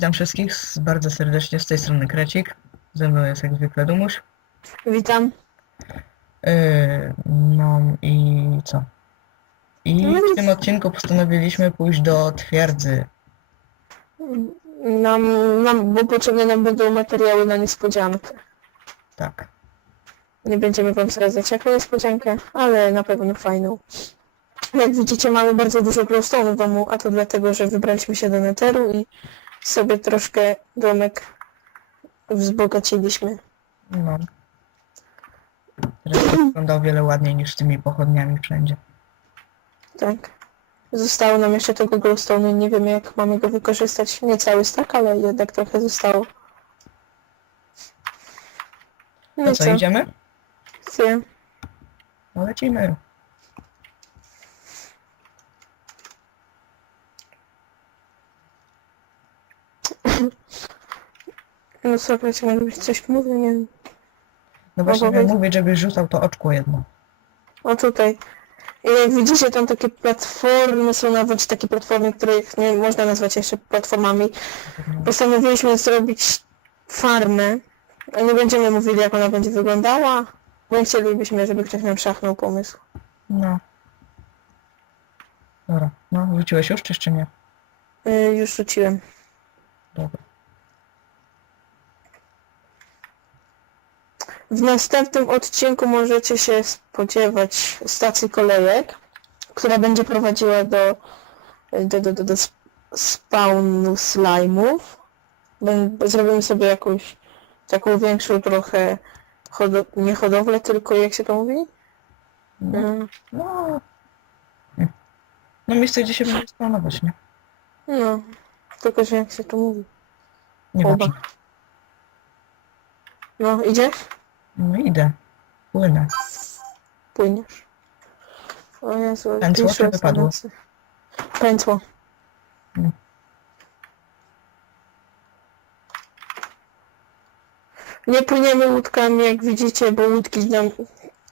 Witam wszystkich bardzo serdecznie z tej strony Krecik. Ze mną jest jak zwykle Dumuś. Witam. Yy, no i co? I No w nic. tym odcinku postanowiliśmy pójść do twierdzy. Nam, nam, bo potrzebne nam będą materiały na niespodziankę. Tak. Nie będziemy wam zdradzać jaką niespodziankę, ale na pewno fajną. Jak widzicie mamy bardzo dużo glowstone w domu, a to dlatego, że wybraliśmy się do Netheru i sobie troszkę domek wzbogaciliśmy. No. Teraz to wygląda o wiele ładniej niż z tymi pochodniami wszędzie. Tak. Zostało nam jeszcze tego glowstone'u nie wiemy jak mamy go wykorzystać. Nie cały stack, ale jednak trochę zostało. No i co, idziemy? Chwilę. No lecimy. No co, być coś mówię, nie wiem. No właśnie miałem mówić, żebyś rzucał to oczko jedno. O tutaj. I jak widzicie, tam takie platformy są nawet takie platformy, których nie można nazwać jeszcze platformami. Postanowiliśmy zrobić farmę. Nie będziemy mówili, jak ona będzie wyglądała, bo chcielibyśmy, żeby ktoś nam szachnął pomysł. No. Dobra. No, rzuciłeś już czy jeszcze nie? Yy, już rzuciłem. Dobra. W następnym odcinku możecie się spodziewać stacji kolejek, która będzie prowadziła do, do, do, do, do sp- spawnu slime'ów. Zrobimy sobie jakąś taką większą trochę hodo, nie hodowlę, tylko jak się to mówi? No. Mm, No. No miejsce, gdzie się będzie spawnować, nie? No, tylko że jak się to mówi. Nie Oba. ważne. No, idziesz? No idę. Płynę. Płyniesz. O Jezu, Pędzło pisze czy wypadło? SMS-y. Pędzło. Mm. Nie płyniemy łódkami, jak widzicie, bo łódki nam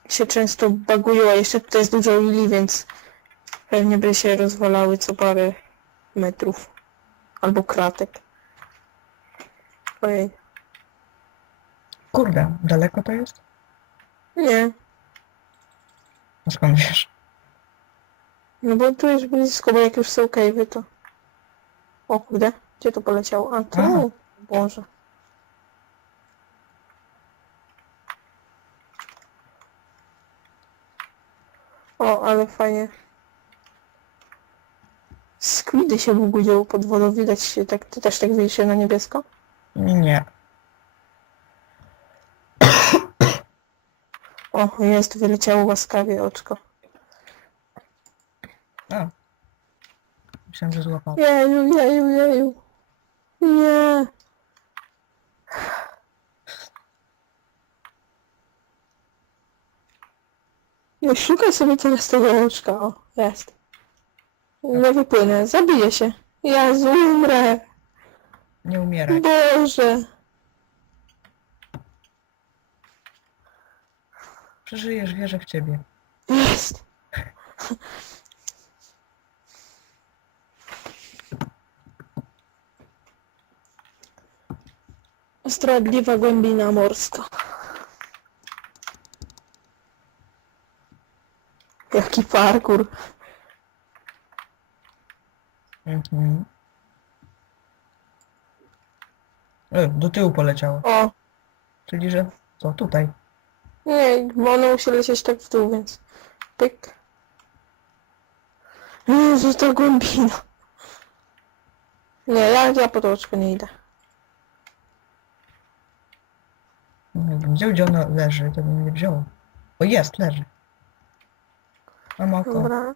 się często bagują, a jeszcze tutaj jest dużo lili, więc pewnie by się rozwalały co parę metrów. Albo kratek. Ojej. Kurde, daleko to jest? Nie, No skąd wiesz? no bo tu jest blisko, bo jak już są cave'y, to... O kurde, gdzie to poleciało? A tu, Aha. Boże. O, ale fajnie. Squidy się bugują pod wodą, widać się tak, ty też tak widzisz się na niebiesko? Nie. O, jest, wyleciało łaskawie oczko. A. Myślałem, że złapał. Jeju, jeju, jeju. Nie. No szukaj sobie teraz tego oczka, o, jest. No wypłynę, zabiję się. Jezu, umrę. Nie umieraj. Boże. Przeżyjesz, wierzę w ciebie. Jest. Zdradliwa głębina morska. Jaki parkour. Mhm. E, do tyłu poleciało. O, Czyli, że co, tutaj? nie, bo one musi lecieć tak w dół, więc pyk. Jezu, to głębina. Nie, ja, ja po to oczko nie idę. No, jakbym Wziął, gdzie ono leży, to bym nie wziął. O, jest, leży. Mam oko. Dobra.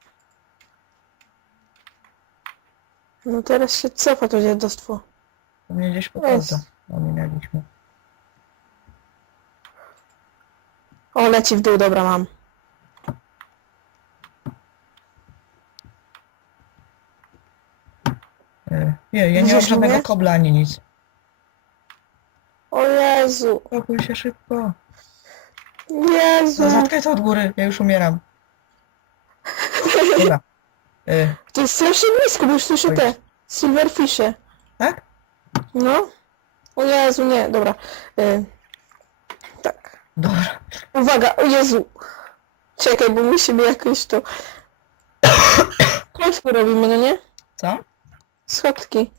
No teraz się cofa to dziadostwo. Pewnie gdzieś po Jest. to ominęliśmy. O, leci w dół, dobra, mam. E, Nie, ja nie mam Widzisz żadnego mnie? kobla ani nic. O Jezu, Spokój się szybko. Jezu. No, zatkaj to od góry, ja już umieram. Dobra. E, To jest strasznie blisko, bo już słyszę te silverfishy. tak? No. O Jezu, nie, dobra. Y, tak. Dobra. Uwaga, o Jezu. Czekaj, bo musimy jakoś to... Schodki robimy, no nie? Co? Schodki.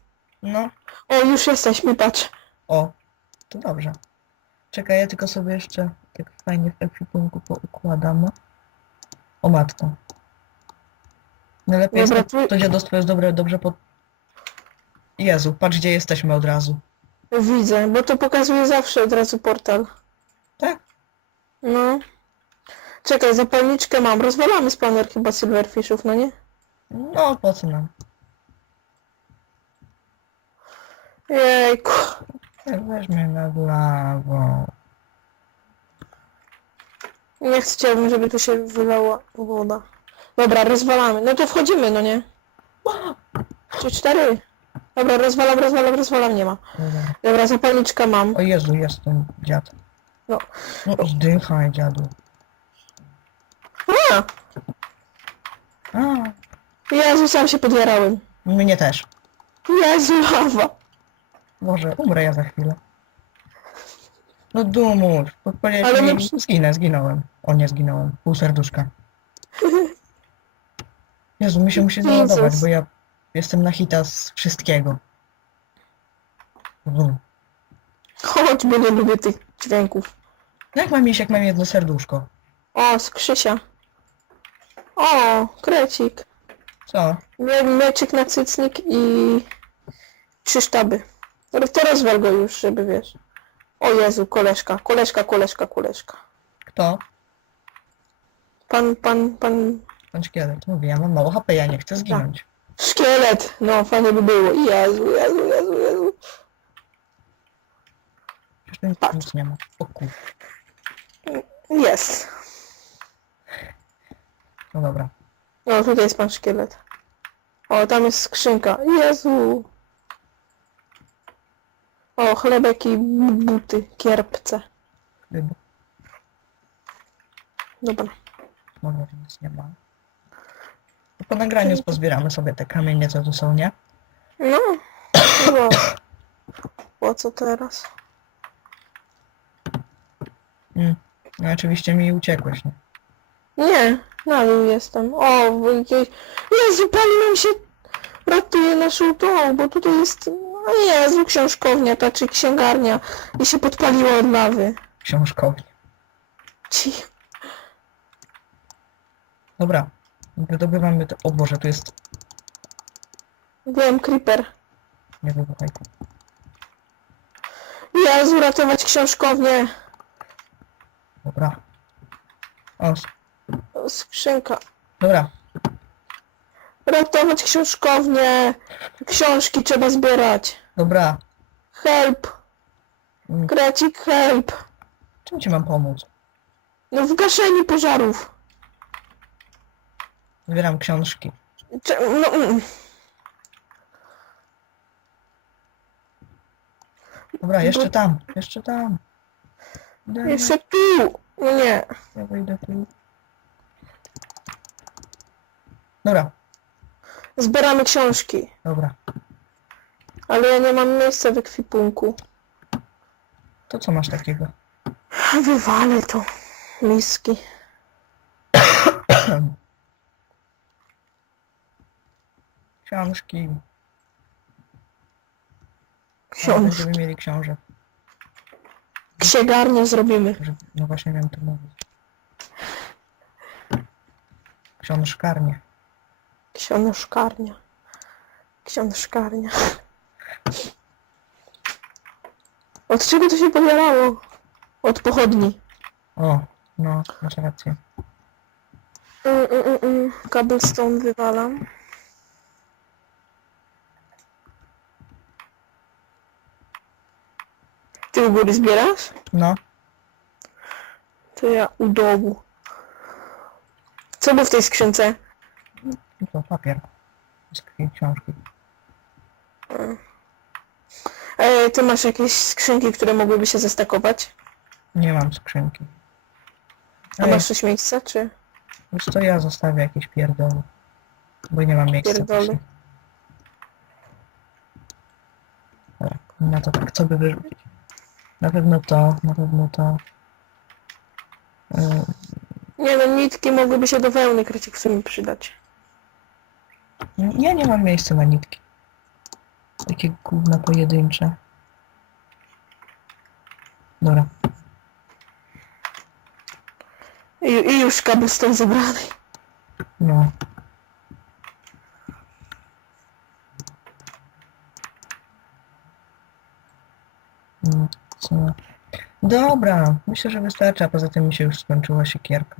No. O, już jesteśmy, patrz. O. To dobrze. Czekaj, ja tylko sobie jeszcze tak fajnie w ekwipunku poukładam. O matko. Najlepiej Dobra, jest, to dziadostwo jest dobre, dobrze pod... Jezu, patrz gdzie jesteśmy od razu. Widzę, bo to pokazuje zawsze od razu portal. Tak? No. Czekaj, zapalniczkę mam. Rozwalamy spawner chyba silverfishów, no nie? No, po co nam? Jejku. Tak weźmie nad lawą. Nie chciałbym, żeby tu się wylała woda. Dobra, rozwalamy. No to wchodzimy, no nie? Trzy, cztery. Dobra, rozwalam, rozwalam, rozwalam, nie ma. Dobra. Zapalniczka mam. O Jezu, jest ten dziad. No. No zdychaj dziadu. A! A, Jezu, sam się podjarałem. mnie też. Jezu, lawa. Boże, umrę ja za chwilę. No podpaliłeś Ale mi... my- Zginę, zginąłem. O nie, zginąłem. Pół serduszka. Jezu, mi się musi załadować, bo ja jestem na hita z wszystkiego. Wum. Chodź, bo nie lubię tych dźwięków. Jak mam mieć, jak mam jedno serduszko? O, z Krzysia. O, krecik. Co? Mie mieczyk na cycnik i trzy sztaby. Dobra, To rozwal go już, żeby wiesz. O Jezu, koleżka, koleżka, koleżka, koleżka. Kto? Pan, pan, pan... Pan szkielet. Mówię, ja mam mało HP, ja nie chcę zginąć. Szkielet! No, fajnie by było. Jezu, Jezu, Jezu, Jezu. Przecież tu nic, Patrz. nic nie ma. O kur... Jest. No dobra. No, tutaj jest pan szkielet. O, tam jest skrzynka. Jezu. O, chlebek i buty, kierpce. Chyba. Dobra. Może nic nie ma. Po nagraniu pozbieramy sobie te kamienie, co tu są, nie? No. no. Po co teraz? Mm. No oczywiście mi uciekłeś, nie? Nie, na dół jestem. O, bo jakieś... Jezu, nam się... Ratuje naszą tą, bo tutaj jest... O Jezu, książkownia ta, czy księgarnia. I się podpaliła od lawy. Książkownie. Ci... Dobra. Wydobywamy to. O Boże, tu jest... Wiem, creeper. Nie wybuchaj. Jezu, ratować książkownię. Dobra. O, Skrzynka. dobra. Ratować książkownię. Książki trzeba zbierać. Dobra. Help. Mm, Krecik, help. Czym ci mam pomóc? No w gaszeniu pożarów. Zbieram książki. Cze- No, mm. Dobra, jeszcze tam. Jeszcze tam. Jeszcze tu. No nie. Ja wejdę tu. Dobra, Zbieramy książki. dobra. Ale ja nie mam miejsca w ekwipunku. To co masz takiego? Wywalę to. Miski. Książki. Książki. Będziemy mieli książek. Ksiegarnię zrobimy. No właśnie miałem to mówić. Książkarnie. Książkarnia. Książkarnia. Od czego to się powielało? Od pochodni. O, no, masz rację. Mm, mm, mm, mm. Cobblestone wywalam. Ty u góry zbierasz? No, To ja u dołu. Co było w tej skrzynce? i to papier. Z książki. E, ty masz jakieś skrzynki, które mogłyby się zestakować? Nie mam skrzynki. A Ej, masz coś miejsca, czy? Wiesz co, ja zostawię jakieś pierdoły. Bo nie mam miejsca. Właśnie. Dobra, Na to tak, co by wyrzucić? Na pewno to, na pewno to. Yy, Nie no, nitki mogłyby się do wełny krycik w sumie przydać. Ja nie mam miejsca na nitki. Takie gówna pojedyncze. Dobra. I, i już kabelstone zebrany. No. Mm, Co? Dobra, myślę, że wystarczy, a poza tym mi się już skończyła siekierka.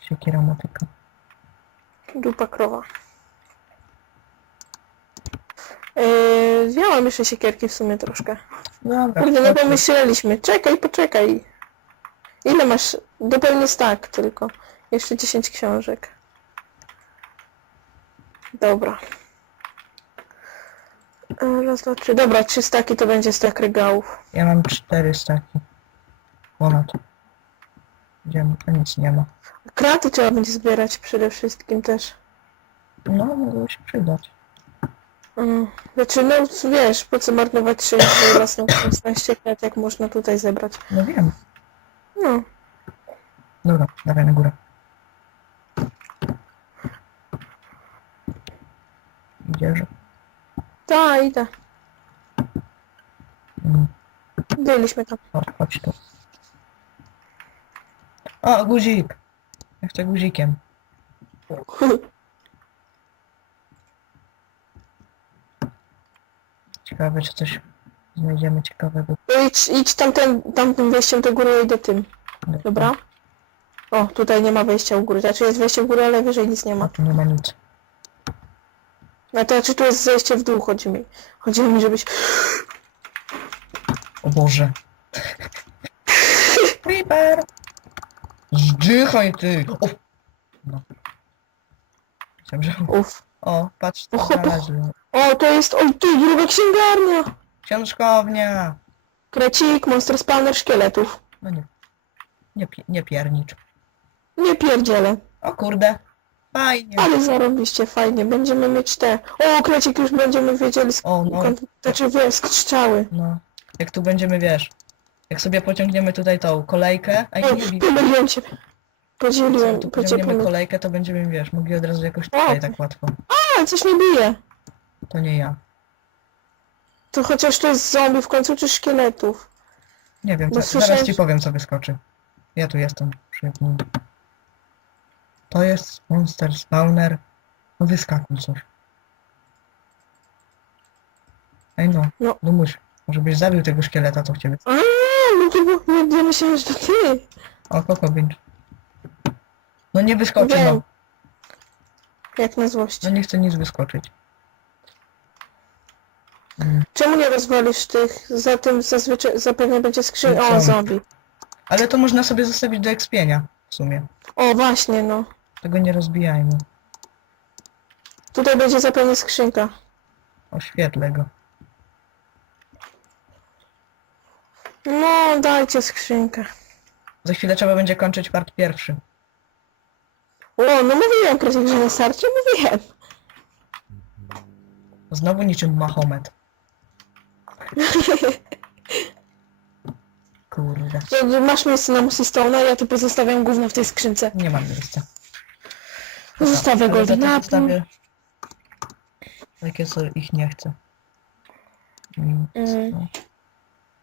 Siekiera motyka. Dupa krowa. Yy, mam jeszcze siekierki w sumie troszkę. Dobra, Kurde, no chodźmy. pomyśleliśmy. Czekaj, poczekaj. Ile masz? Dopełnię tak tylko. Jeszcze 10 książek. Dobra. E, Raz, dwa, trzy. Dobra, trzy staki to będzie stak regałów. Ja mam cztery staki. Ponad. Idziemy, to nic nie ma. Kraty trzeba będzie zbierać przede wszystkim też. No, mogło się przydać. Mm. Znaczy, no wiesz, po co marnować 6 własną 16 krat, jak można tutaj zebrać. No wiem. No. Dobra, dawaj na górę. Idziesz? Ta, idę. Byliśmy tam. O, chodź tu. O, guzik! Ja chcę guzikiem. Ciekawe, czy coś znajdziemy ciekawego. idź, idź tamten, tamtym wejściem do góry, ja idę tym. Dobra? O, tutaj nie ma wejścia u góry. Znaczy jest wejście w górę, ale wyżej nic nie A ma. tu nie ma nic. No to znaczy tu jest zejście w dół, chodzi mi. Chodzi mi, żebyś... O Boże. Creeper! Zdychaj ty! O! No. Myślałem, że... Uff. O, patrz, co znalazłem. O, to jest... O, ty, druga księgarnia! Książkownia! Krecik, monster spawner szkieletów. No nie. Nie, pi- nie piernicz. Nie pierdzielę. O kurde. Fajnie. Ale zarobiście, fajnie. Będziemy mieć te... O, krecik, już będziemy wiedzieli O, no. Znaczy, wiesz, strzały. No. Jak tu będziemy, wiesz. Jak sobie pociągniemy tutaj tą kolejkę. A O, nie wiem, pomyliłem się. Podzieliłem, jak tu pociągniemy kolejkę, to będziemy, wiesz, mogli od razu jakoś tutaj tak łatwo. A, coś mnie bije. To nie ja. To chociaż to jest zombie w końcu, czy szkieletów? Nie wiem, Bo co, słyszałem, zaraz ci że- powiem, co wyskoczy. Ja tu jestem przy. To jest monster spawner. No wyskakuj. Ej no, No. Lumuś, może byś zabił tego szkieleta, co w ciebie. A, no to było... Myślałem, że to ty. O, kokobincz. No nie wyskoczy, Wiem. no. Jak na złość. No nie chce nic wyskoczyć. Mm. Czemu nie rozwalisz tych? Za tym zazwyczaj zapewne będzie skrzyń... No O, zombie. Ale to można sobie zostawić do ekspienia w sumie. O, właśnie, no. Tego nie rozbijajmy. Tutaj będzie zapewne skrzynka. Oświetlę go. No, dajcie skrzynkę. Za chwilę trzeba będzie kończyć part pierwszy. O, no mówiłem, Krysiek, że na starcie mówiłem. Znowu niczym Mahomet. Kurde. Masz miejsce na Mossy Stone'a, ja tu pozostawiam gówno w tej skrzynce. Nie mam miejsca. Zostawię Ale za Golden to Apple. zostawię Takie, co ich nie chcę. Mm, Mm.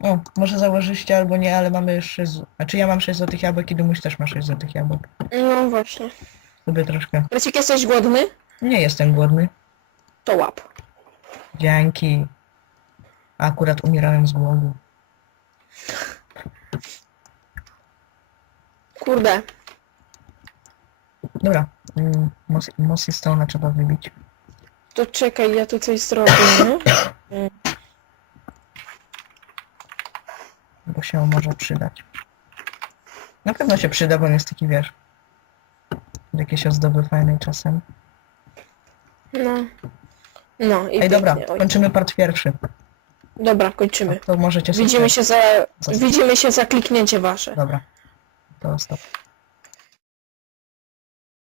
O, może założyście albo nie, ale mamy 6... z- Znaczy ja mam 6 złotych jabłek i Dumuś też ma 6 złotych jabłek. No właśnie. Sobie troszkę... Krysiek, jesteś głodny? Nie jestem głodny. To łap. Dzięki. Akurat umierałem z głodu. Kurde. Dobra. Mm, Mossy Stone'a trzeba wybić. To czekaj, ja tu coś zrobię, nie? Bo się może przydać. Na pewno się przyda, bo on jest taki, wiesz... Jakieś ozdoby fajnej czasem. No. No i Ej, dobra, pięknie. Oj. kończymy part pierwszy. Dobra, kończymy. To możecie sobie... Widzimy się za... Widzimy się za kliknięcie wasze. Dobra. To stop.